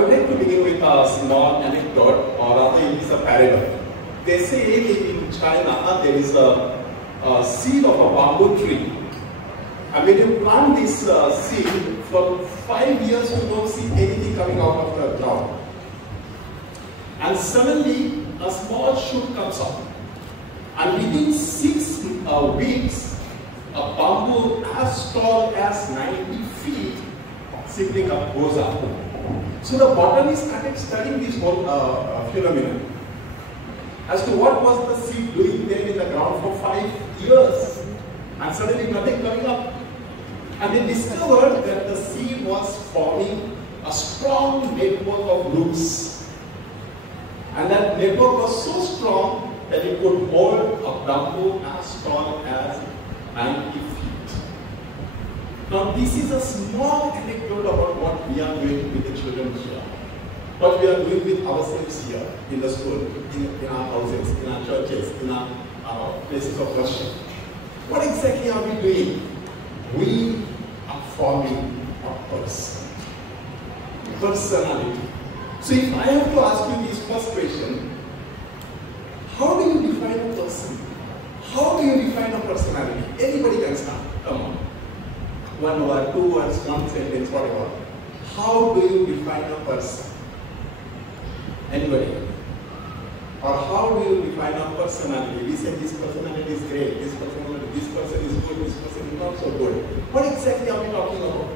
I would like to begin with a small anecdote, or rather it is a parable. They say in China there is a seed of a bamboo tree. And when you plant this seed, for 5 years you don't see anything coming out of the ground. And suddenly a small shoot comes up. And within 6 weeks, a bamboo as tall as 90 feet simply goes up. So the botanists started studying this whole phenomenon as to what was the seed doing there in the ground for 5 years, and suddenly nothing coming up. And they discovered that the seed was forming a strong network of roots, and that network was so strong that it could hold a bamboo as tall as 90 feet. Now this is a small anecdote about what we are doing with the children here, what we are doing with ourselves here in the school, in our houses, in our churches, in our places of worship. What exactly are we doing? We are forming a person, personality. So if I have to ask you this first question, how do you define a person? How do you define a personality? Anybody can start. Come on. 1 word, 2 words, 1 sentence, whatever. How do you define a person? Anybody? Or how do you define a personality? We say this personality is great, this person is good, this person is not so good. What exactly are we talking about?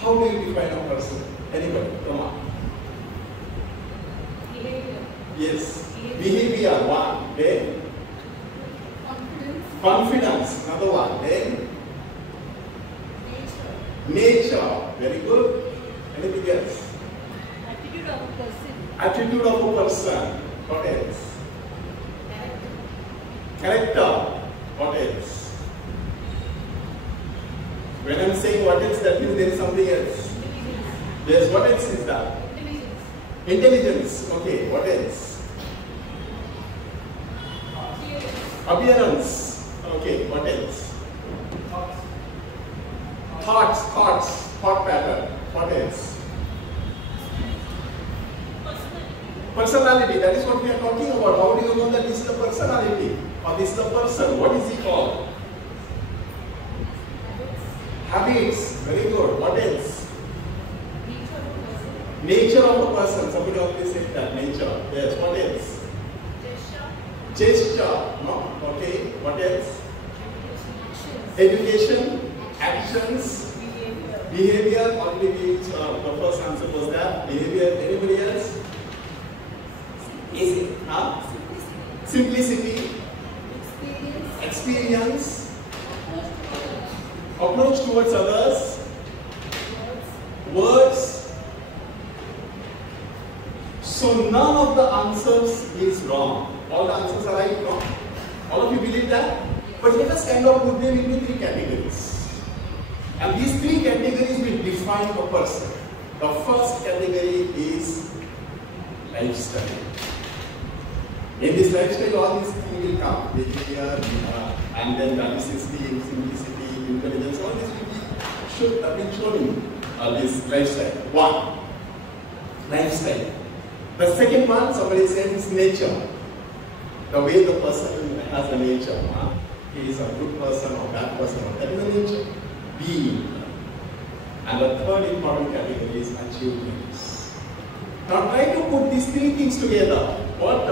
How do you define a person? Anybody? Come on. Behavior. Yes. Behavior, one. Then? Confidence, another one. Then? Nature, very good. Anything else? Attitude of a person. Attitude of a person. What else? Character. What else? When I'm saying what else, that means there is something else. Yes, what else is that? Intelligence. Okay, what else? Appearance. Okay, what else? Thought pattern. What else? Personality. That is what we are talking about. How do you know that this is the personality? Or this is the person? What is he called? Habits. Very good. What else? Nature of a person. Somebody always said that. Nature. Yes. What else? Gesture. No. Okay. What else? Education. Actions. Behavior. Already the first answer was that. Behavior. Anybody else? Easy. Huh? Simplicity. Experience. Approach towards others. Words. So none of the answers is wrong. All the answers are right, no? All of you believe that? But let us kind of put them into 3 categories. And these 3 categories will define a person. The first category is lifestyle. In this lifestyle, all these things will come. Behavior, and then simplicity, intelligence, all this should have been shown in this lifestyle. 1. Lifestyle. The second one, somebody said, is nature. The way the person has a nature. He is a good person or bad person. That is the nature. Being. And the third important category is achievements. Now try to put these 3 things together. What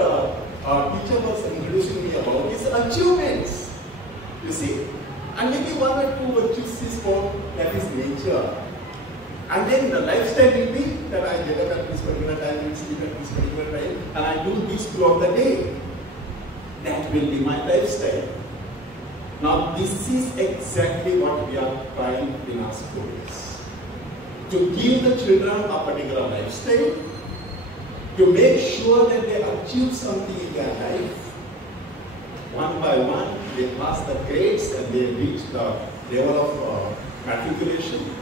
our teacher was introducing me about is achievements. You see? And maybe 1 or 2 virtues is for that is nature. And then the lifestyle will be that I get up at this particular time and sleep at this particular time, and I do this throughout the day. That will be my lifestyle. Now this is exactly what we are trying in our schools. To give the children a particular lifestyle, to make sure that they achieve something in their life. One by one, they pass the grades and they reach the level of matriculation.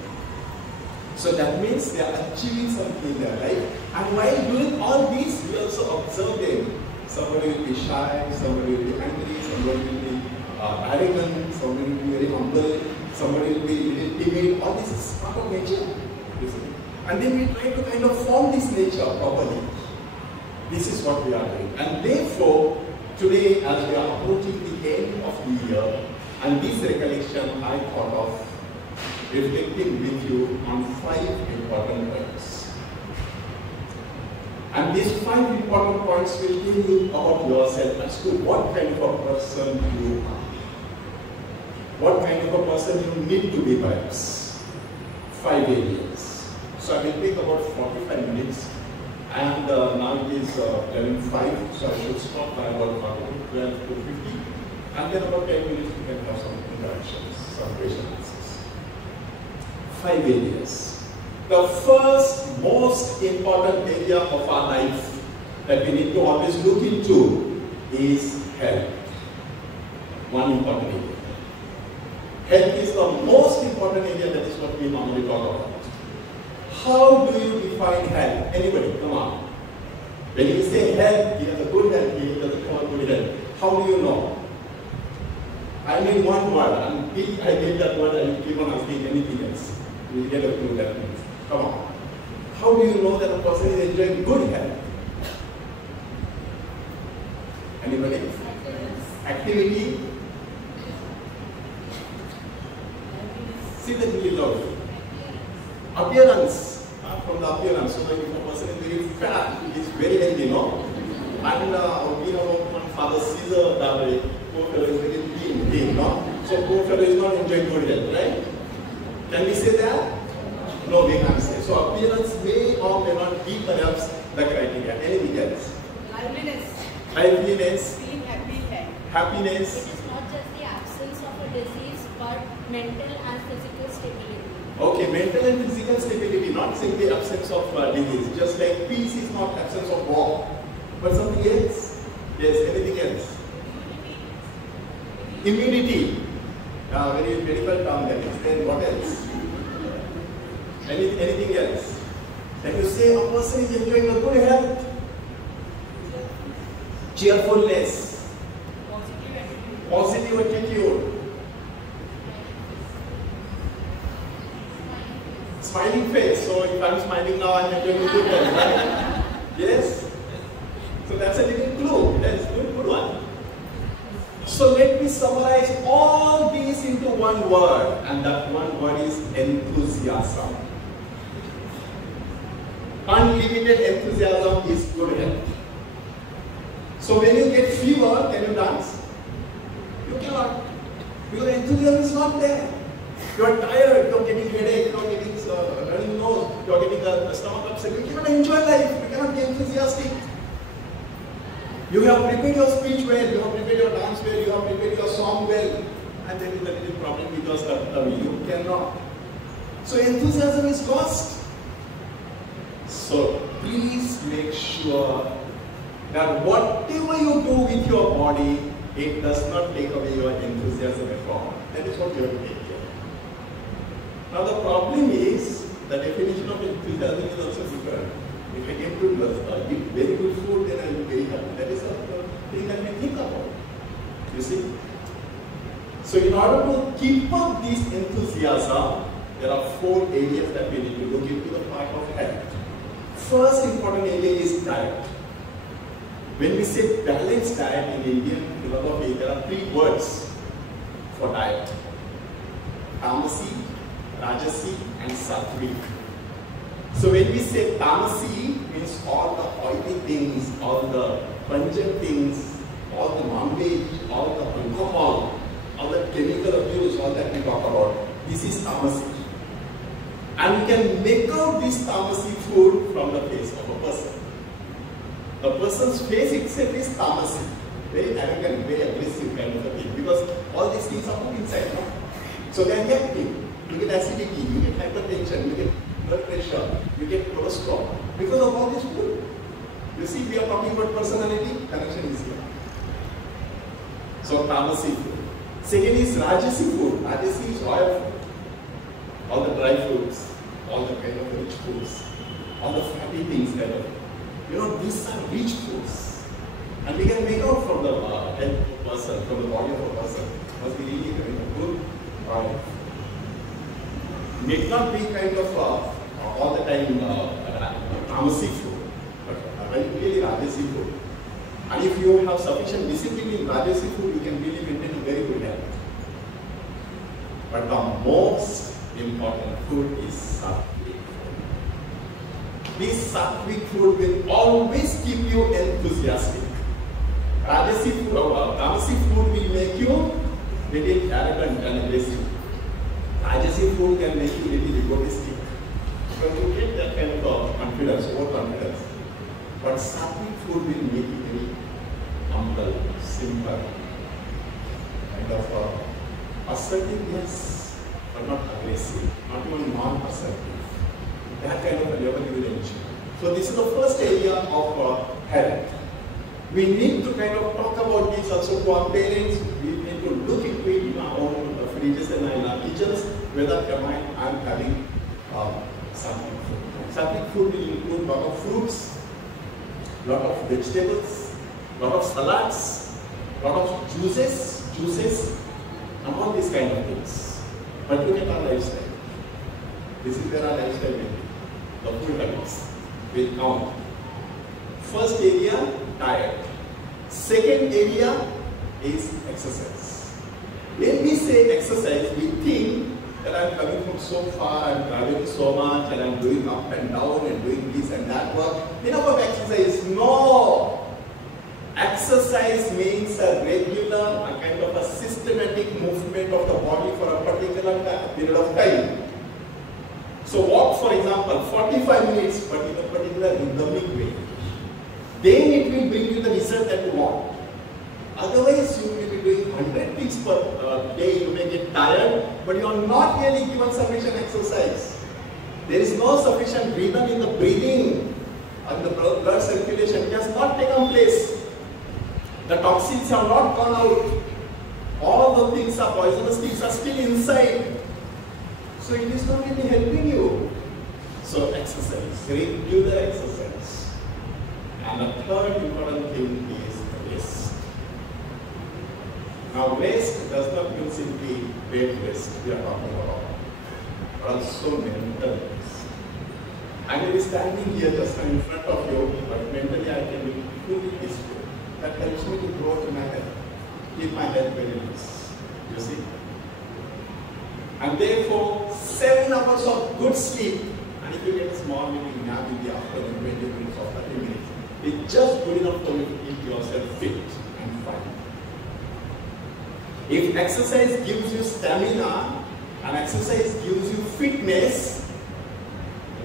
So that means they are achieving something in their life. And while doing all this, we also observe them. Somebody will be shy, somebody will be angry, somebody will be arrogant, somebody will be very humble, somebody will be timid. All this is part of nature. And then we try to kind of form this nature properly. This is what we are doing. And therefore, today as we are approaching the end of the year, and this recollection I thought of reflecting with you on 5 important points. And these 5 important points will tell you about yourself as to what kind of a person you are. What kind of a person you need to be perhaps. 5 areas. So I will take about 45 minutes. And now it is 11:05, so I should stop by about 12 to 50. And then about 10 minutes we can have some interactions, some question answers. 5 areas. The first most important area of our life that we need to always look into is health. One important area. Health is the most important area, that is what we normally talk about. How do you define health? Anybody, come on. When you say health, you have a good health, you have a good health. How do you know? I mean one word, and if I get that word, I will keep on asking anything else. You will get a clue that means. Come on. How do you know that a person is enjoying good health? Anybody? Activity? Sit a little loud. Appearance. From the appearance, so if a person is very fat, he is very healthy, no? And we know one father sees that poor fellow is very thin, no? So poor fellow is not enjoying good health, right? Can we say that? No, we can't say. So appearance may or may not be perhaps the criteria. Anything else? Liveliness. Liveliness. Being happy है. Happiness. It is not just the absence of a disease, but mental and physical stability. Okay, mental and physical stability, not simply absence of disease. Just like peace is not absence of war, but something else. Yes, anything else? Immunity. Very medical term that is. Then what else? Anything else? Can you say a person is enjoying a good health? Cheerfulness. Positive attitude. Smiling face. So if I'm smiling now, I'm enjoying a good health, right? Yes? So that's a little clue. That's a good one. So let me summarize all these into one word, and that one word is enthusiasm. Unlimited enthusiasm is good health. So when you get fever, can you dance? You cannot. Because enthusiasm is not there. You are tired, you are getting headache, you are getting running nose, you are getting a stomach upset. You cannot enjoy life, you cannot be enthusiastic. You have prepared your speech well, you have prepared your dance well, you have prepared your song well, and there is a little problem with your tummy. You cannot. So enthusiasm is lost. So please make sure that whatever you do with your body, it does not take away your enthusiasm at all. That is what you have to take care. Now the problem is, the definition of enthusiasm is also different. If I get to eat very good food, then I will be very happy. That is a thing that we think about. You see? So in order to keep up this enthusiasm, there are 4 areas that we need to look into the part of health. First important area is diet. When we say balanced diet in Indian philosophy, there are 3 words for diet. Tamasi, Rajasi and Sattvic. So when we say Tamasi, means all the oily things, all the pungent things, all the non-veg, all the alcohol, all the chemical abuse, all that we talk about. This is Tamasi. And we can make out this Tamasi food from the face of a person. The person's face itself is Tamasi. Very arrogant, very aggressive kind of a thing. Because all these things are put inside. No? So they are negative. You get acidity, you get hypertension, you get blood pressure, you get cholesterol. Because of all this food. You see, we are talking about personality, connection is here. So Tamasi food. Second is Rajasi food. Rajasi is oil food. All the dry fruits, all the kind of rich foods, all the fatty things kind of. You know, these are rich foods. And we can make out from the health of a person, from the body of a person. Must be really having a good oil. Need not be kind of all the time tamasic food, but really rajasic food. And if you have sufficient discipline in rajasic food, you can really maintain a very good health. But the most important food is sattvic food. This sattvic food will always keep you enthusiastic. Rajasic food or tamasic food will make you little arrogant and aggressive. Rajasic food can make you little egotistic. So you get that kind of confidence, overconfidence. But sattvic food will make you very humble, simple, kind of assertive, yes, but not aggressive, not even non-assertive. That kind of a level you will enjoy. So this is the first area of health. We need to kind of talk about this also to our parents. We need to look into it in our own fridges and in our kitchens, whether I am having sattvic food. Sattvic food will include a lot of fruits, a lot of vegetables, a lot of salads, a lot of juices, and all these kind of things. But look at our lifestyle. This is where our lifestyle will be. The food habits will count. First area, diet. Second area is exercise. When we say exercise, we think that I'm coming from so far, I'm traveling so much, and I'm doing up and down and doing this and that work. Enough of exercise. No! Exercise means a regular, a kind of a systematic movement of the body for a particular period of time. So walk, for example, 45 minutes, but in a particular rhythmic way. Then it will bring you the result that you want. Otherwise, you will be doing 100 things per day. You may get tired, but you are not really given sufficient exercise. There is no sufficient rhythm in the breathing and the blood circulation. It has not taken place. The toxins have not gone out. All the things are poisonous things are still inside. So it is not really helping you. So exercise, regular exercise. And the third important thing is rest. Now rest does not mean simply bed rest we are talking about, but also mental rest. I may be standing here just in front of you, but mentally I can be fully peaceful. That helps me to grow to my health, keep my health very nice. You see? And therefore, 7 hours of good sleep, and if you get a small little nap in the afternoon, 20 minutes or 30 minutes, it's just good enough for you to keep yourself fit and fine. If exercise gives you stamina and exercise gives you fitness,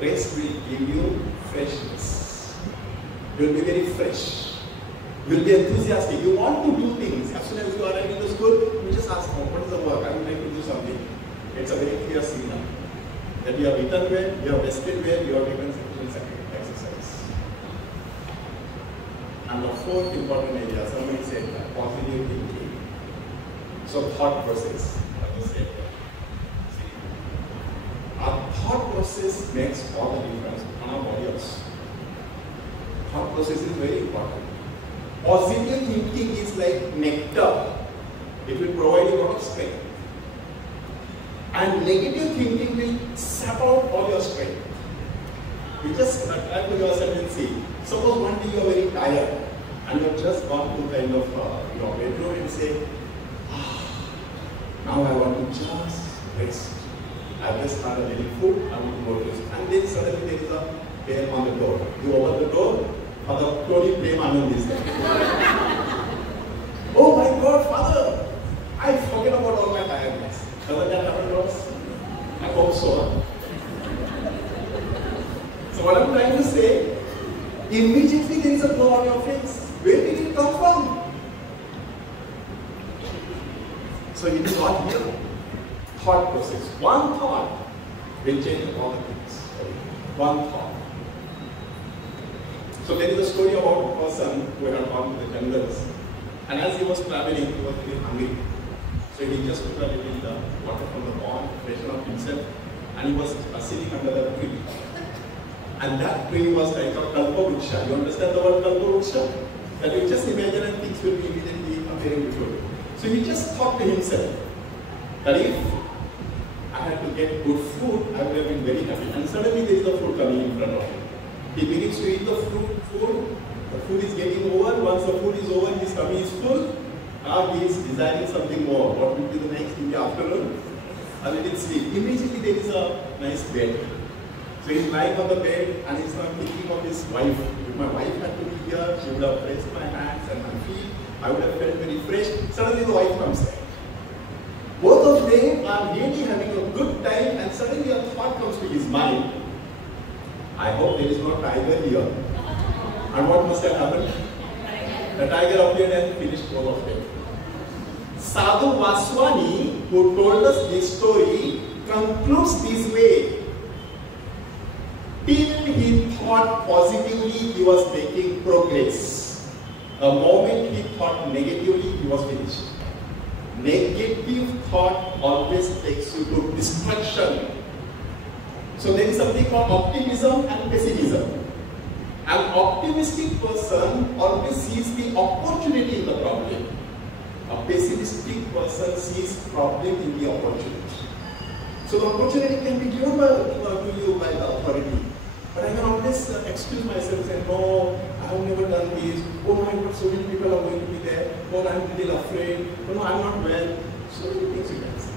rest will give you freshness. You will be very fresh. You will be enthusiastic. You want to do things. As soon as you arrive in the school, you just ask, oh, what is the work? I would like to do something. It's a very clear signal that you have eaten well, you have rested well, you have taken sufficient exercise. And the fourth important area, somebody said, positive thinking. So thought process. Our thought process makes all the difference on our body also. Thought process is very important. Positive thinking is like nectar. It will provide you a lot of strength. And negative thinking will sap out all your strength. You just try to yourself and see. Suppose one day you are very tired and you have just gone to kind of your bedroom and say, now I want to just rest. I have just had a little food, I want to go to rest. And then suddenly there is a bell on the door. You open the door, Father, Tony Prem Anand is there. Oh my God, Father, I forget about all my tiredness. Doesn't that happen to us? I hope so. So what I'm trying to say, immediately there is a glow on your face. Where did it come from? So it is not here. Thought process. One thought will change all the things. One thought. So there is a story about a person who had gone to the jungles, and as he was traveling, he was very hungry. So he just took a little water from the pond, freshen up himself, and he was sitting under the tree. And that tree was like a kalpa-vruksha. You understand the word kalpa-vruksha? That you just imagine and things will be immediately appearing before you. So he just thought to himself that if I had to get good food, I would have been very happy. And suddenly there is a food coming in front of him. He begins to eat the food. The food is getting over. Once the food is over, his tummy is full. Now he is desiring something more. What will be the next in the afternoon? A little sleep. Immediately there is a nice bed. So he's lying on the bed and he's not thinking of his wife. If my wife had to be here, she would have pressed my hands and my feet. I would have felt very fresh. Suddenly the wife comes there. Both of them are really having a good time, and suddenly a thought comes to his mind. I hope there is no tiger here. And what must have happened? The tiger appeared and finished both of them. Sadhu Vaswani, who told us this story, concludes this way. Till he thought positively, he was making progress. The moment he thought negatively, he was finished. Negative thought always takes you to destruction. So there is something called optimism and pessimism. An optimistic person always sees the opportunity in the problem. A pessimistic person sees problem in the opportunity. So the opportunity can be given to you by the authority. But I can always excuse myself and say, no, I have never done this. Oh my God, so many people are going to be there. Oh, I'm a little afraid. Oh no, I'm not well. So many things you can say.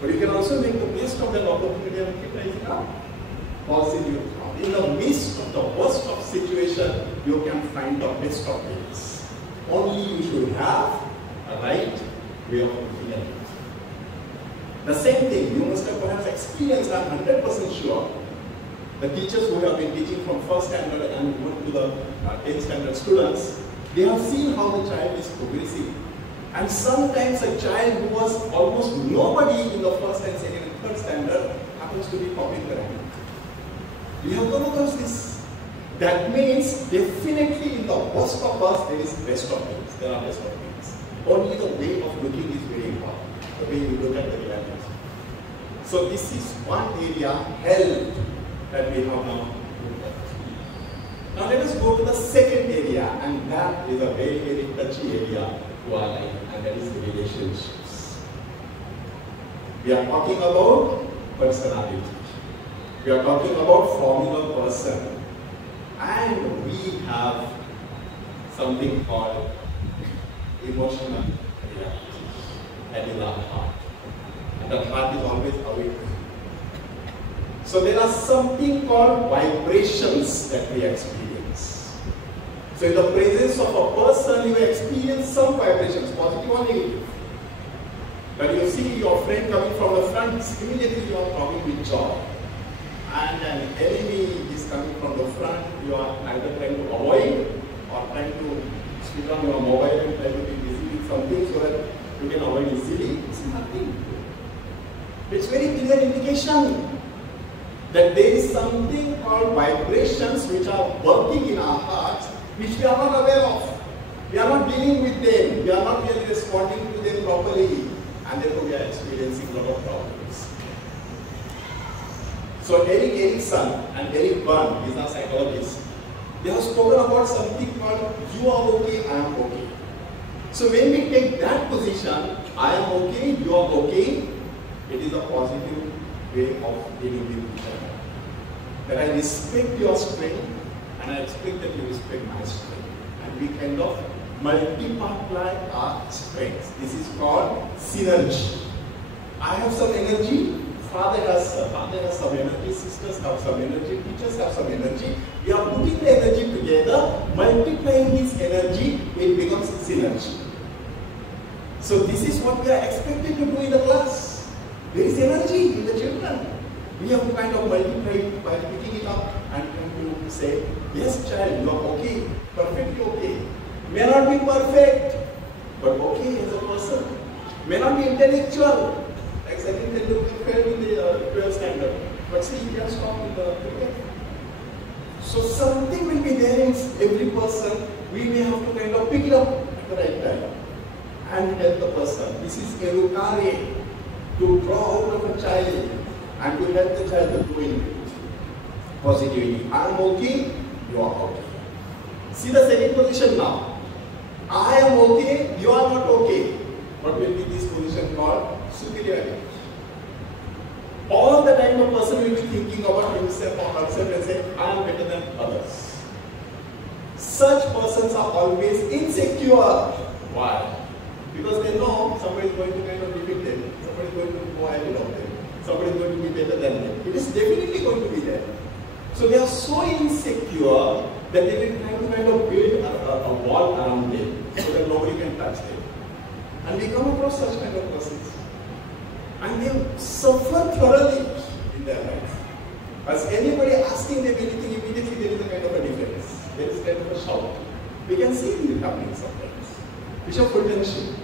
But you can also make the best of that opportunity and keep rising up. Positive thought. In the midst of the worst of situation, you can find the best of things. Only you should have a right way of looking at it. The same thing, you must have perhaps experienced, I'm 100% sure. The teachers who have been teaching from first standard and going to the 10th standard students, they have seen how the child is progressing. And sometimes a child who was almost nobody in the first and second and third standard happens to be popping the rank. We have come across this. That means definitely in the worst of us there is best of things. There are best of things. Only the way of looking is very important. The way you look at the reality. So this is one area, health, that we have now looked at. Now let us go to the second area, and that is a very, very touchy area to our life, and that is relationships. We are talking about personality. We are talking about forming a person. And we have something called emotional reality. That is our heart. And the heart is always awake. So there are something called vibrations that we experience. So in the presence of a person, you experience some vibrations, positive or negative. When you see your friend coming from the front, immediately you are talking with joy. And an enemy is coming from the front, you are either trying to avoid or trying to switch on your mobile and try to be busy with something so that you can avoid easily. It's nothing. It's very clear indication that there is something called vibrations which are working in our hearts which we are not aware of. We are not dealing with them. We are not really responding to them properly, and therefore we are experiencing a lot of problems. So Eric Erikson and Eric Byrne, these are psychologists, they have spoken about something called you are okay, I am okay. So when we take that position, I am okay, you are okay, it is a positive way of dealing with each other. That I respect your strength and I expect that you respect my strength. And we kind of multiply our strengths. This is called synergy. I have some energy, father has some energy, sisters have some energy, teachers have some energy. We are putting the energy together, multiplying this energy, it becomes synergy. So this is what we are expected to do in the class. There is energy in the children. We have to kind of multiply it by picking it up and trying to say, yes child, you are okay, perfectly okay. May not be perfect, but okay as a person. May not be intellectual, like Sachin Tendulkar failed in the 12th standard, but see, he has come in the cricket. So something will be there in every person. We may have to kind of pick it up at the right time and help the person. This is educare, to draw out of a child and to help the child to grow in it. Positivity. I am okay, you are okay. See the second position now. I am okay, you are not okay. What will be this position called? Superiority. All the time a person will be thinking about himself or herself and say, I am better than others. Such persons are always insecure. Why? Because they know somebody is going to kind of defeat them, somebody is going to go ahead of them, somebody is going to be better than them. It is definitely going to be there. So they are so insecure that they will try to kind of build a wall around them so that nobody can touch them. And we come across such kind of persons. And they suffer thoroughly in their life. As anybody asking them anything, immediately there is a kind of a defense. There is kind of a shout. We can see it happening sometimes. Bishop Potential,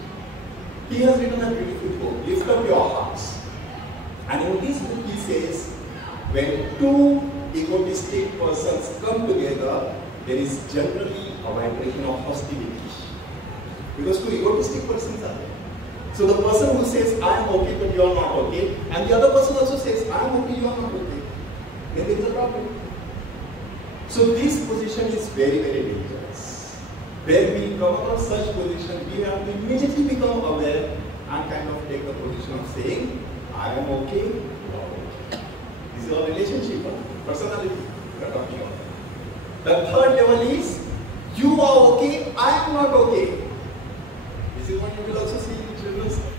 he has written a beautiful book, Lift Up Your Hearts. And in this book he says, when two egotistic persons come together, there is generally a vibration of hostility. Because two egotistic persons are there. So the person who says, I am okay but you are not okay, and the other person also says, I am okay, you are not okay, then there is a problem. So this position is very, very dangerous. When we come across such position, we have to immediately become aware and kind of take the position of saying, I am okay, you are okay. This is our relationship, personality we are talking about. The third level is, you are okay, I am not okay. This is what you will also see in children's life.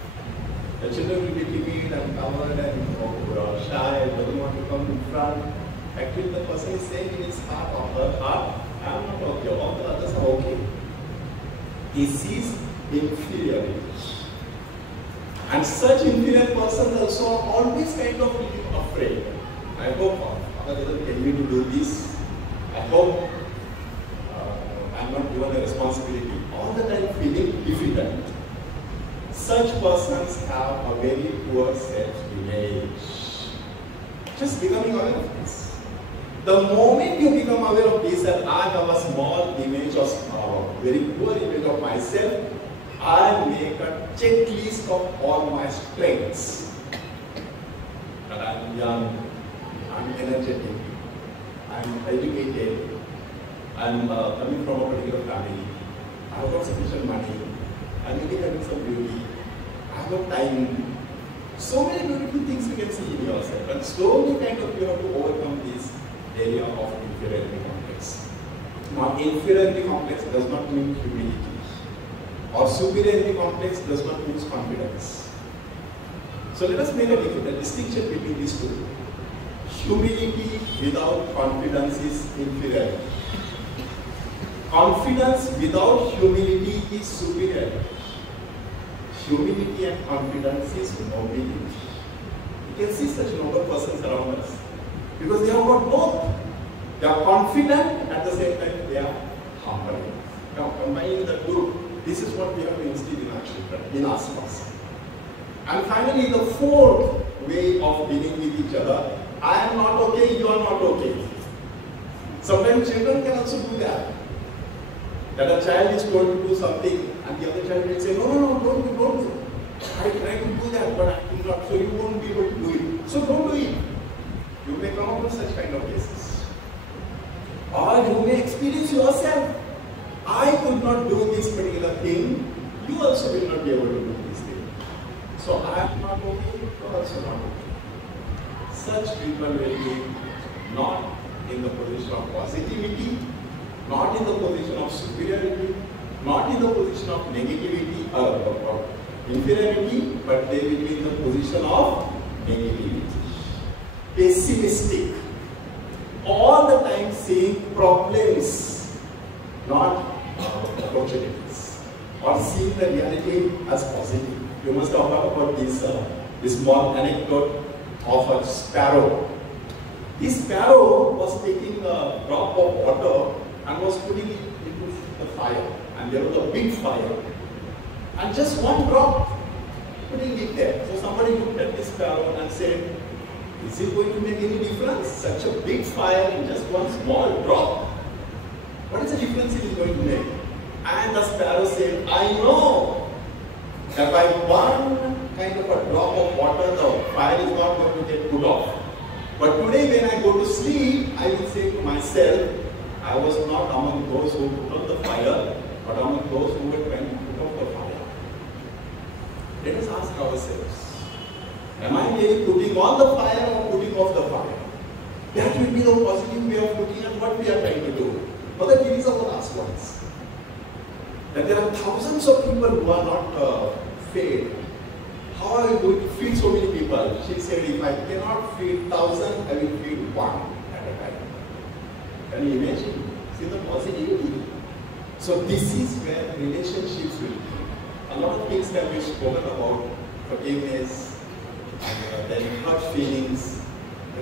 The children will be timid and covered and shy and doesn't want to come in front. Actually, the person is saying in his heart or her heart, I am not okay, all the others are okay. He sees inferiority. And such inferior persons also are always kind of feeling afraid. I hope Father doesn't tell me to do this. I hope I am not given a responsibility. All the time feeling difficult. Such persons have a very poor self-image. Just becoming aware of this. The moment you become aware of this, that I have a small image of very poor image of myself, I make a checklist of all my strengths. That I am young, I am energetic, I am educated, I am coming from a particular family, I have got sufficient money, I am really having some beauty, I have got time. So many beautiful things you can see in yourself, and slowly kind of you have to overcome this area of inferiority complex. Now, inferiority complex does not mean humility, or superiority complex does not mean confidence. So let us make a distinction between these two. Humility without confidence is inferiority. Confidence without humility is superiority. Humility and confidence is nobility. You can see such noble persons around us because they have got both. They are confident, at the same time they are humble. Now, combining the two, this is what we have to instill in our children, in ourselves. And finally, the fourth way of dealing with each other, I am not okay, you are not okay. Sometimes children can also do that. That a child is going to do something and the other child will say, no, no, no, don't do. I try to do that, but I do not, so you won't be able to do it. So don't do it. You may come up with such kind of cases. Or you may experience yourself. I could not do this particular thing, you also will not be able to do this thing. So I am not okay, you are also not okay. Such people will be not in the position of positivity, not in the position of superiority, not in the position of negativity or inferiority, but they will be in the position of negativity. Pessimistic. All the time seeing problems, not opportunities, or seeing the reality as positive. You must have heard about this small anecdote of a sparrow. This sparrow was taking a drop of water and was putting it into the fire, and there was a big fire, and just one drop, putting it there. So somebody looked at this sparrow and said, is it going to make any difference? Such a big fire in just one small drop. What is the difference it is going to make? And the sparrow said, I know that by one kind of a drop of water, the fire is not going to get put off. But today when I go to sleep, I will say to myself, I was not among those who put out the fire, but among those who were trying to put out the fire. Let us ask ourselves, Am I really putting on the fire or putting off the fire? That will be the positive way of looking at what we are trying to do. But here is our last ones. That there are thousands of people who are not fed. How are you going to feed so many people? She said, if I cannot feed 1,000, I will feed one at a time. Can you imagine? See the positivity. So this is where relationships will be. A lot of things can be spoken about, forgiveness, then hurt feelings,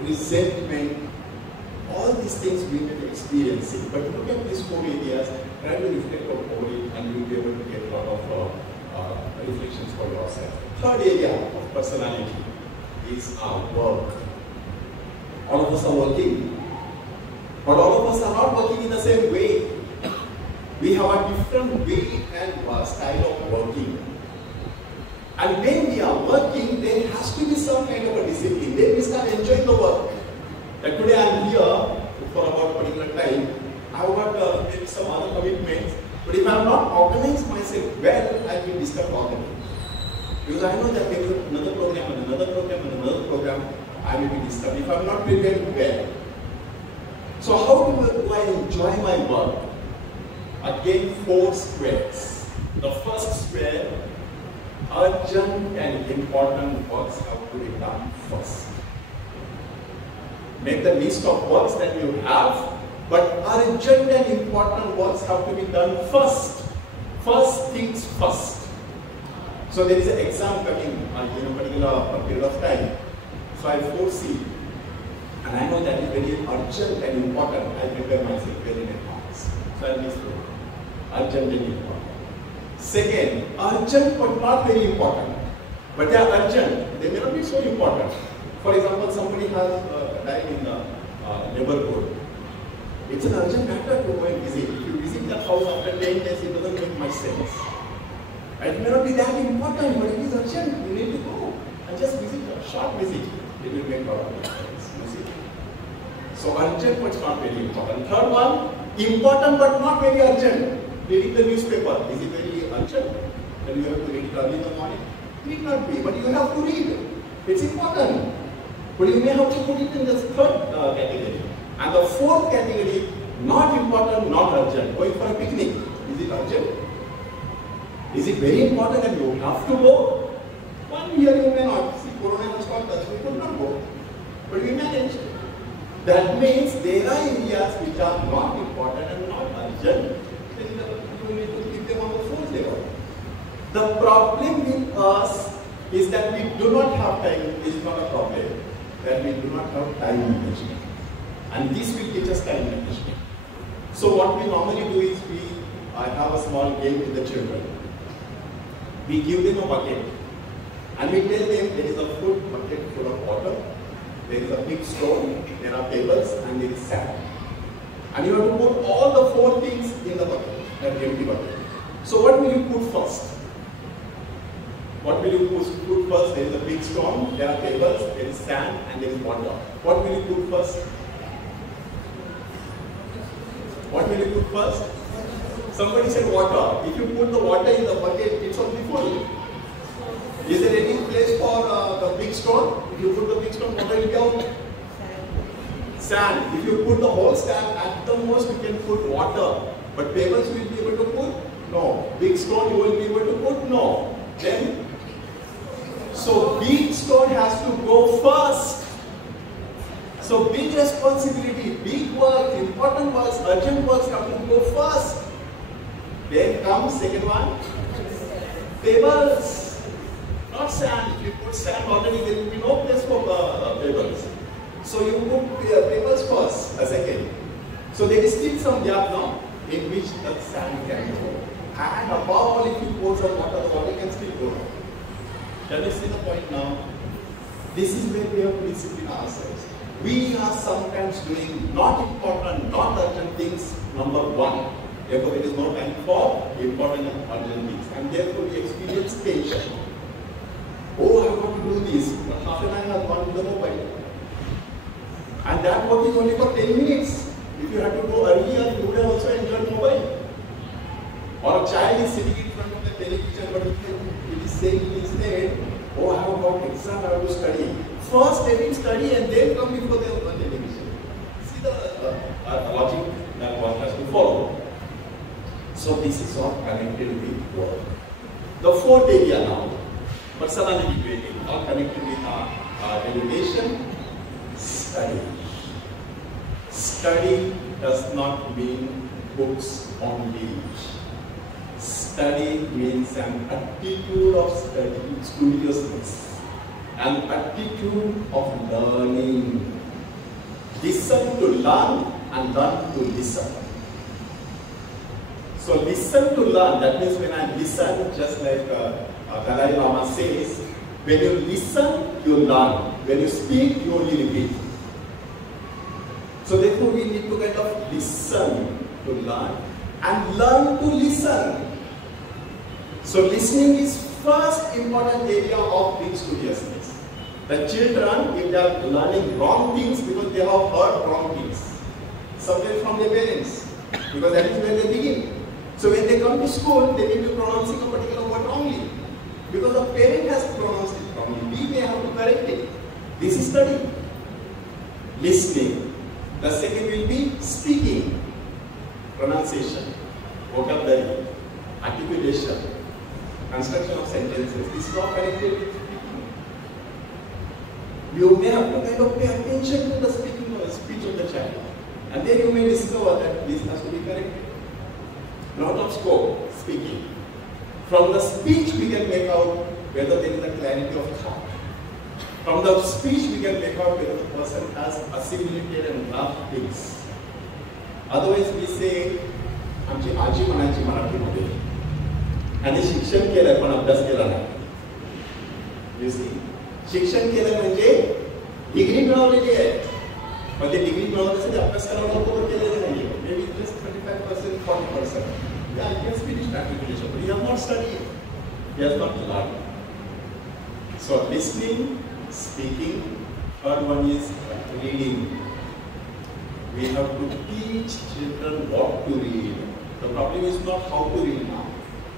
resentment, all these things we may be experiencing. But look at these 4 areas, try to reflect on it, and you'll be able to get a lot of reflections for yourself. Third area of personality is our work. All of us are working, but all of us are not working in the same way. We have a different way and style of working. And when we are working, there has to be some kind of a discipline. Then we start enjoying the work. Like today I am here for about a particular time. I have got maybe some other commitments. But if I have not organized myself well, I will disturb organizing. Because I know that there is another program and another program and another program, I will be disturbed if I am not prepared well. So how do I enjoy my work? Again, 4 squares. The first square, urgent and important works have to be done first. Make the list of works that you have, but urgent and important works have to be done first. First things first. So there is an exam coming in a particular period of time. So I foresee, and I know that is very urgent and important. I prepare myself very in advance. So I miss it. Urgent and important. Second, urgent but not very important. But they are urgent. They may not be so important. For example, somebody has died in the neighborhood. It's an urgent matter to go and visit. If you visit that house after 10 days, it doesn't make much sense. It may not be that important, but it is urgent. You need to go and just visit a short visit. It will make a lot of sense. You see? So urgent but not very important. Third one, important but not very urgent. Reading the newspaper. Is it very urgent? Then you have to read it early in the morning? It need not be, but you have to read. It's important. But you may have to put it in the third category. And the fourth category, not important, not urgent. Going for a picnic. Is it urgent? Is it very important and you have to go? 1 year you may not. See, Corona has got us, we could not go. But we managed. That means there are areas which are not important and not urgent. Then you need to keep them on the fourth level. The problem with us is that we do not have time. This is not a problem. That we do not have time management. And this will teach us time management. So what we normally do is I have a small game with the children. We give them a bucket. And we tell them there is a full bucket full of water. There is a big stone, there are pebbles, and there is sand. And you have to put all the 4 things in the bucket, that empty bucket. So what will you put first? What will you put first? There is a big stone, there are pebbles, there is sand, and there is water. What will you put first? What will you put first? Somebody said water. If you put the water in the bucket, it's only full. Is there any place for the big stone? If you put the big stone, water will be out. Sand. If you put the whole sand, at the most you can put water. But pebbles you will be able to put? No. Big stone you will be able to put? No. Then, so big stone has to go first. So big responsibility, big work, important works, urgent works have to go first. Then comes second one, pebbles, not sand. If you put sand already, there will be no place for pebbles. So you put pebbles first, second. So there is still some gap now in which the sand can go. And above all, if you pour some water, the water can still go down. Can you see the point now? This is where we have to discipline ourselves. We are sometimes doing not important, not urgent things, number 1. Therefore, there is no time for important and urgent things. And therefore, we experience tension. Oh, I want to do this. But half an hour has gone to the mobile. And that work is only for 10 minutes. If you had to go earlier, you would have also enjoyed mobile. Or a child is sitting in front of the television, but it is saying in his head, oh, I have got exam, I have to study. So this is all connected with work. The fourth area now, personality training, all connected with education, study. Study does not mean books only. Study means an attitude of studiousness, an attitude of learning. Listen to learn and learn to listen. So listen to learn, that means when I listen, just like Dalai Lama says, when you listen, you learn. When you speak, you only repeat. So therefore we need to kind of listen to learn and learn to listen. So listening is first important area of being studiousness. The children, if they are learning wrong things because they have heard wrong things, sometimes from their parents, because that is where they begin. So when they come to school, they may be pronouncing a particular word wrongly, because the parent has pronounced it wrongly. We may have to correct it. This is study. Listening. The second will be speaking, pronunciation, vocabulary, articulation, construction of sentences. This is all connected with speaking. You may have to kind of pay attention to the speech of the child, and then you may discover that this has to be corrected. Lot of scope, speaking. From the speech we can make out whether there is a clarity of thought. From the speech we can make out whether the person has assimilated and grasped things. Otherwise we say, आमची आजी म्हणायची मराठीमध्ये आणि शिक्षण केलंय पण अभ्यास केला नाही. You see, शिक्षण केलं म्हणजे डिग्री मिळवलेली आहे, पण ते डिग्री मिळवण्यासाठी अभ्यास करायला लवकर केलेले नाहीये. Maybe just 35%, 40%. Yeah, he has finished matriculation, but he has not studied. He has not learned. So listening, speaking. Third one is reading. We have to teach children what to read. The problem is not how to read now.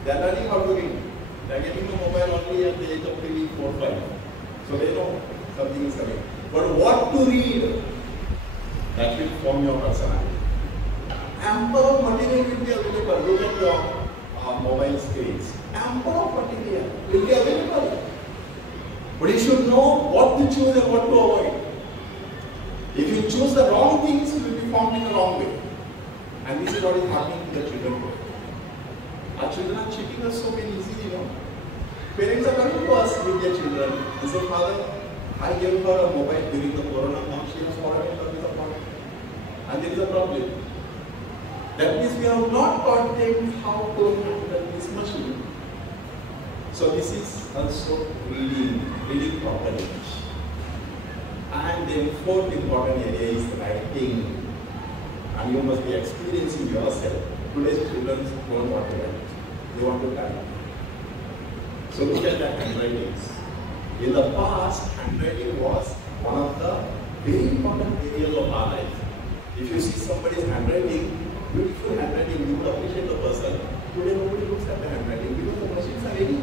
They are learning how to read. They are getting the mobile only at the age of 3, 4, 5. So they know something is coming. But what to read, that will form your personality. Ample of material will be available. Look at your mobile screens. Ample of material will be available. But you should know what to choose and what to avoid. If you choose the wrong things, you will be formed in the wrong way. And this is what is happening to the children. Our children are cheating us so very easily, you know. Parents are coming to us with their children and say, Father, I gave her a mobile during the corona, now she has fallen into disappointment. And there is a problem. That means we have not taught them how to handle this machine. So this is also reading properly. And then fourth important area is writing. And you must be experiencing yourself. Today's children don't want to write. They want to type. So look at the handwritings. In the past, handwriting was one of the very important areas of our life. If you see somebody's handwriting, beautiful handwriting, you would appreciate the person. Today nobody looks at the handwriting because the machines are ready.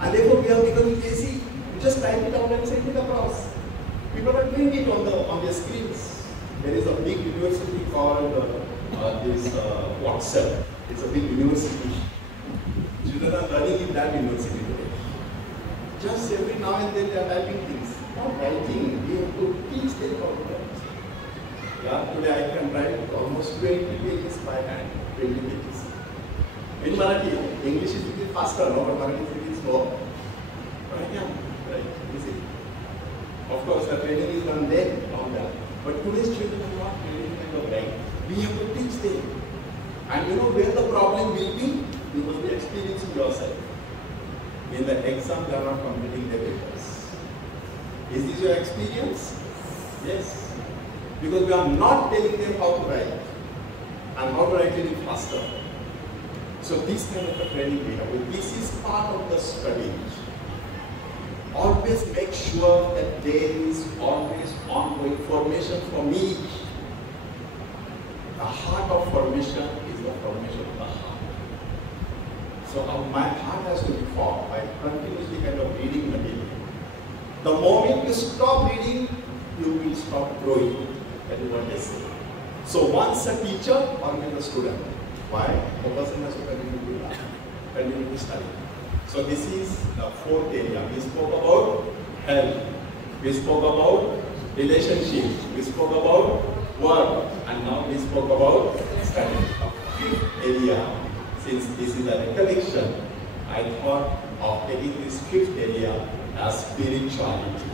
And therefore we have become lazy. You just type it out and send it across. People are doing it on their screens. There is a big university called WhatsApp. It's a big university. Children are learning in that university today. Just every now and then they are typing things. Not writing. We have to teach them how to write. Yeah, today I can write almost 20 pages by hand. 20 pages. In Marathi, English is a little faster, no? But Marathi is a little slow. But I can write easily. Of course, the training is done then on that. But today's children are not really kind of right. We have to teach them. And you know where the problem will be? You must be experiencing yourself. In the exam, they are not completing their papers. Is this your experience? Yes. Because we are not telling them how to write and how to write it faster. So this kind of a training we have. This is part of the study. Always make sure that there is always ongoing formation from each. The heart of formation is the formation of the heart. So my heart has to be formed by continuously kind of reading material. The moment you stop reading, you will stop growing. That is what they say. So once a teacher, always a student. Why? A person has to continue to study. So this is the fourth area. We spoke about health. We spoke about relationships. We spoke about work. And now we spoke about study. The fifth area, since this is a recollection, I thought of taking this fifth area as spirituality.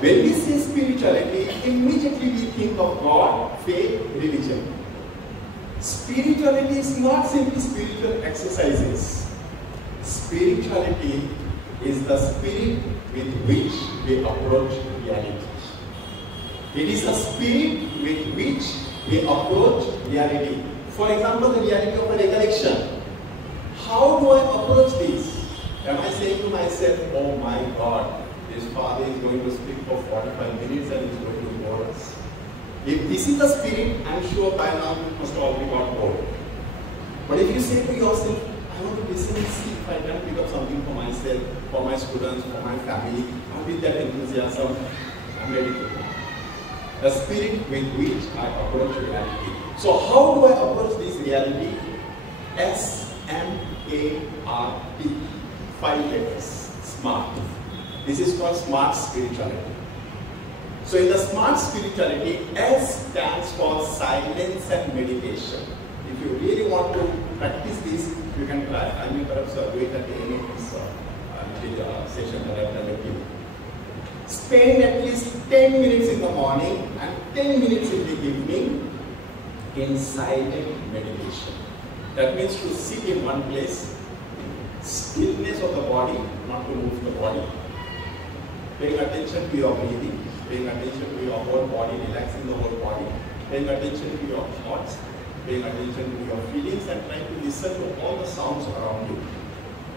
When we say spirituality, immediately we think of God, faith, religion. Spirituality is not simply spiritual exercises. Spirituality is the spirit with which we approach reality. It is a spirit with which we approach reality. For example, the reality of a recollection. How do I approach this? Am I saying to myself, oh my God, this father is going to speak for 45 minutes and is going to bore us? If this is the spirit, I am sure by now you must already got bored. But if you say to yourself, I want to listen and see if I can pick up something for myself, for my students, for my family, and with that enthusiasm, I am ready to go. The spirit with which I approach reality. So how do I approach this reality? SMART. 5 letters. SMART. This is called smart spirituality. So in the smart spirituality, S stands for silence and meditation. If you really want to practice this, you can try. I mean, perhaps do it at the end of this session that I've done with you. Spend at least 10 minutes in the morning and 10 minutes in the evening in silent meditation. That means to sit in one place, stillness of the body, not to move the body. Paying attention to your breathing, paying attention to your whole body, relaxing the whole body, paying attention to your thoughts, paying attention to your feelings, and trying to listen to all the sounds around you.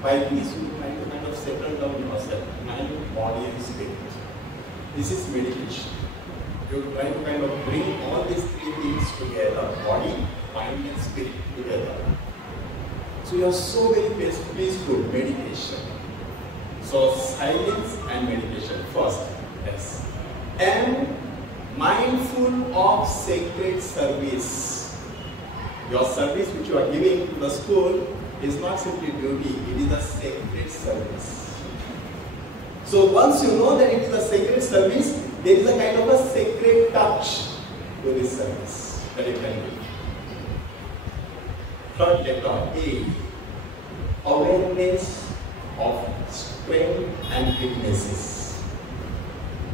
By this, you try to kind of settle down yourself, mind, body, and spirit. This is meditation. You try to kind of bring all these three things together, body, mind, and spirit together. So you are so very peaceful, meditation. So silence and meditation first. Yes. And mindful of sacred service. Your service which you are giving to the school is not simply duty, it is a sacred service. So once you know that it is a sacred service, there is a kind of a sacred touch to this service that you can give. Third letter, A. Awareness of strength and weaknesses.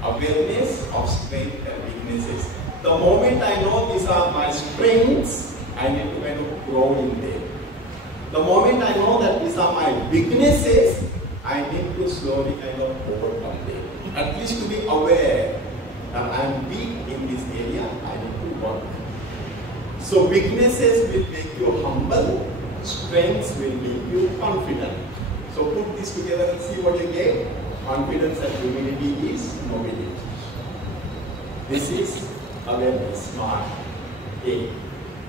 Awareness of strength and weaknesses. The moment I know these are my strengths, I need to kind of grow in them. The moment I know that these are my weaknesses, I need to slowly kind of overcome them. At least to be aware that I am weak in this area, I need to work. So weaknesses will make you humble, strengths will make you confident. So put this together and see what you get. Confidence and humility is nobility. This is awareness, smart. A.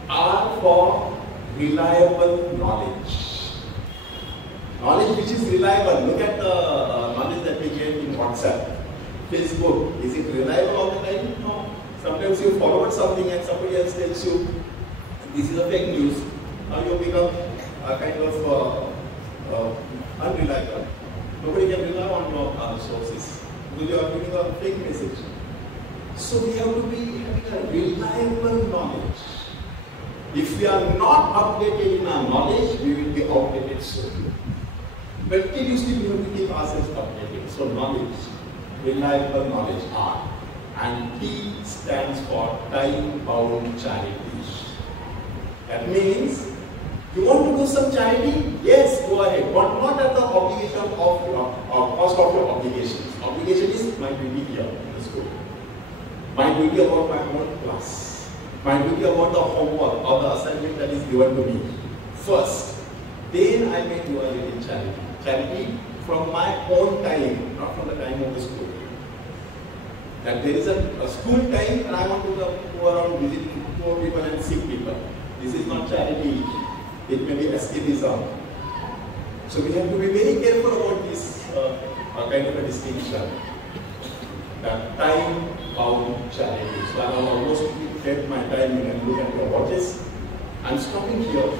R for reliable knowledge. Knowledge which is reliable. Look at the knowledge that we get in WhatsApp, Facebook. Is it reliable all the time? No. Sometimes you forward something and somebody else tells you this is a fake news. Now you become a kind of unreliable. Nobody can rely on your sources because you are giving a fake message. So we have to be having a reliable knowledge. If we are not updated in our knowledge, we will be outdated soon. But continuously we have to keep ourselves updated. So knowledge, reliable knowledge, R. And T stands for time-bound charity. That means you want to do some charity? Yes, go ahead, but not at the obligation of your cost of your obligations. Obligation is my duty here in the school. My duty about my own class. My duty about the homework or the assignment that is given to me. First, then I may do a little charity. Charity from my own time, not from the time of the school. That there is a school time and I want to go around visiting poor people and sick people. This is not charity. It may be escapism. So we have to be very careful about this kind of a distinction. That time-bound charity. So I have almost kept my time and look at your watches. I'm stopping here.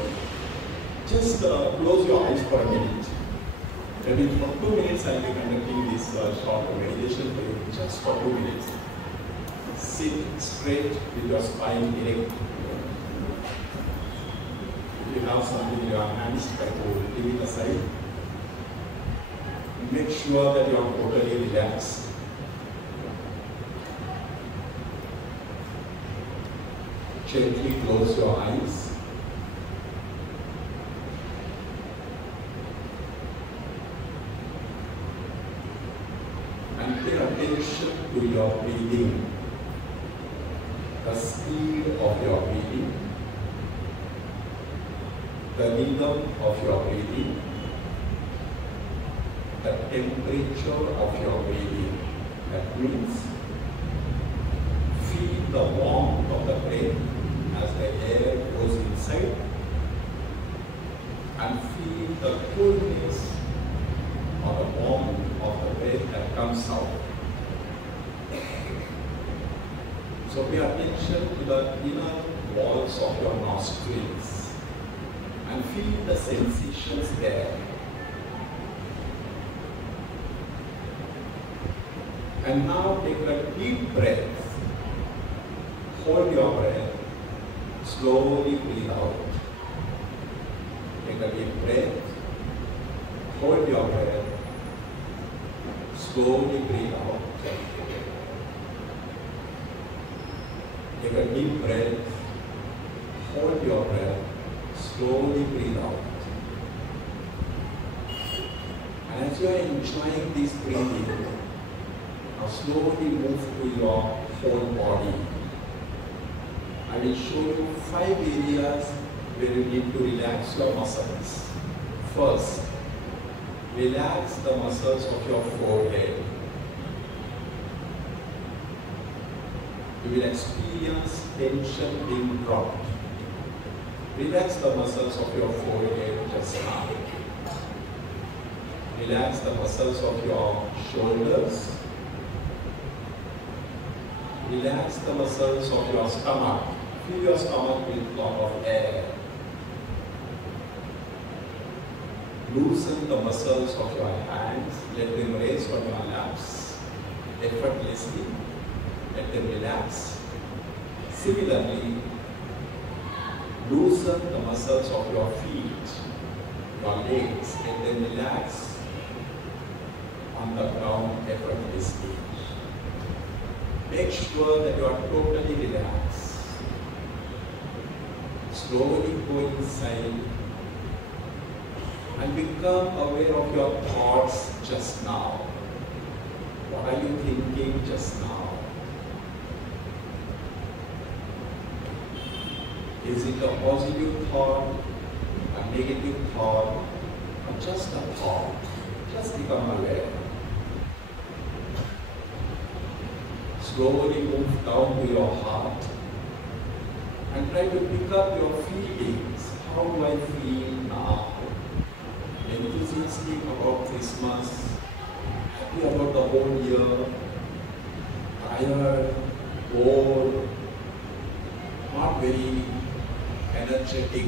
Just close your eyes for a minute. Maybe for 2 minutes I'll be conducting this short meditation for you, just for 2 minutes. Sit straight with your spine erect. If you have something in your hands, try to leave it aside. Make sure that you are totally relaxed. Gently close your eyes. And pay attention to your breathing. The speed of your breathing. The rhythm of your breathing. The temperature of your breathing. That means feel the warmth of the breath as the air goes inside, and feel the coolness or the warmth of the breath that comes out. So pay attention to the inner walls of your nostrils and feel the sensations there. And now take a deep breath. Hold your breath. Slowly breathe out. Take a deep breath. Hold your breath. Slowly breathe out. Take a deep breath. Hold your breath. Slowly breathe out. And as you are enjoying this breathing, now slowly move to your whole body. I will show you 5 areas where you need to relax your muscles. First, relax the muscles of your forehead. You will experience tension being dropped. Relax the muscles of your forehead just now. Relax the muscles of your shoulders. Relax the muscles of your stomach. Fill your stomach with a lot of air. Loosen the muscles of your hands. Let them rest on your laps effortlessly. Let them relax. Similarly, loosen the muscles of your feet, your legs. Let them relax on the ground effortlessly. Make sure that you are totally relaxed. Slowly go inside and become aware of your thoughts just now. What are you thinking just now? Is it a positive thought, a negative thought, or just a thought? Just become aware. Slowly move down to your heart and try to pick up your feelings. How do I feel now? Enthusiastic about Christmas, happy about the whole year, tired, bored, not very energetic.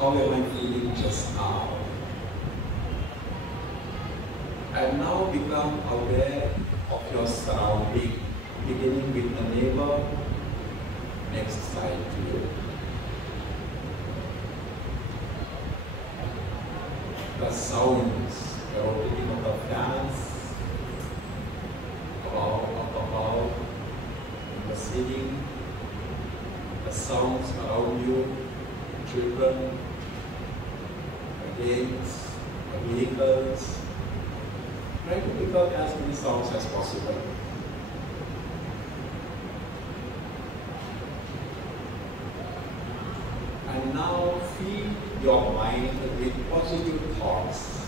How am I feeling just now? And now become aware of your surrounding, beginning with the neighbor next side to you. The sounds, the rotating of the fans, above, up above, the ceiling, the sounds around you, children, the gates, the vehicles. Try to pick up as many sounds as possible. And now feed your mind with positive thoughts.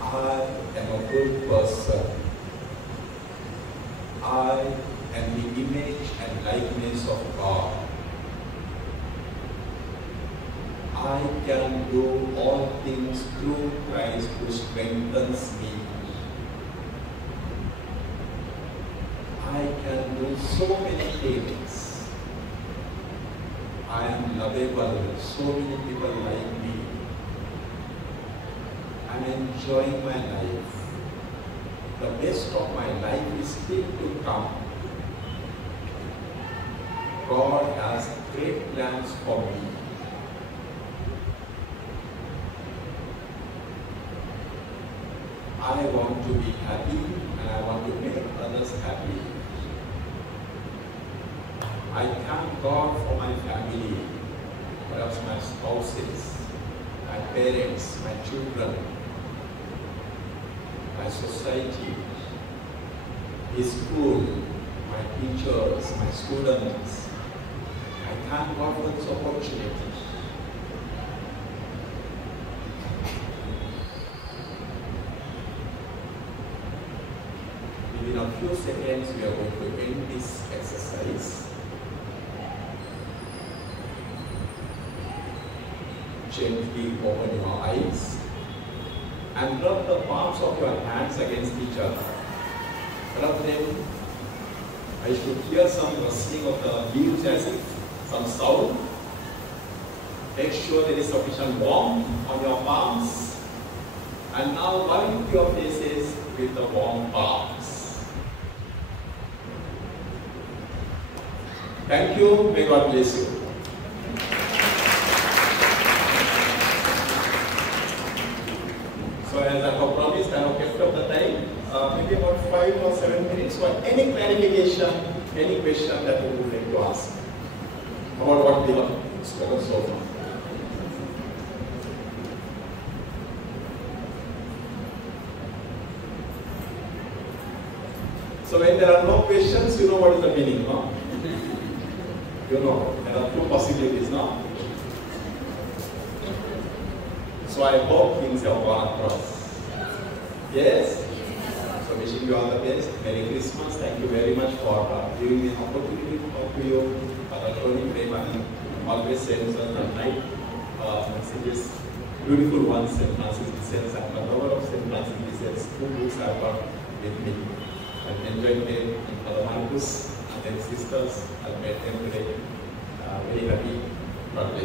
I am a good person. I am the image and likeness of God. I can do all things through Christ who strengthens me. I can do so many things. I am lovable. So many people like me. I'm enjoying my life. The best of my life is still to come. God has great plans for me. I want to be happy and I want to make others happy. I thank God for my family, perhaps my spouses, my parents, my children, my society, the school, my teachers, my students. I thank God for this opportunity. In a few seconds, we are going to end this exercise. Gently open your eyes and rub the palms of your hands against each other. Rub them. I should hear some rustling of the leaves as if some sound. Make sure there is sufficient warmth on your palms. And now wipe your faces with the warm palms. Thank you. May God bless you. So as I have promised, I have kept up the time. Maybe about 5 or 7 minutes for any clarification, any question that you would like to ask about what we have spoken so far. So when there are no questions, you know what is the meaning, no? You know, there are two possibilities now. So I hope things have gone across. Yes? So wishing you all the best. Merry Christmas. Thank you very much for giving me an opportunity to talk to you. Tony Premani always sends us at night messages, beautiful ones. St. Francis he sends. I'm a lover of St. Francis he sends. 2 books I've got with me. I've enjoyed them in Father Marcus and then sisters. I've met them today. Very happy. God bless.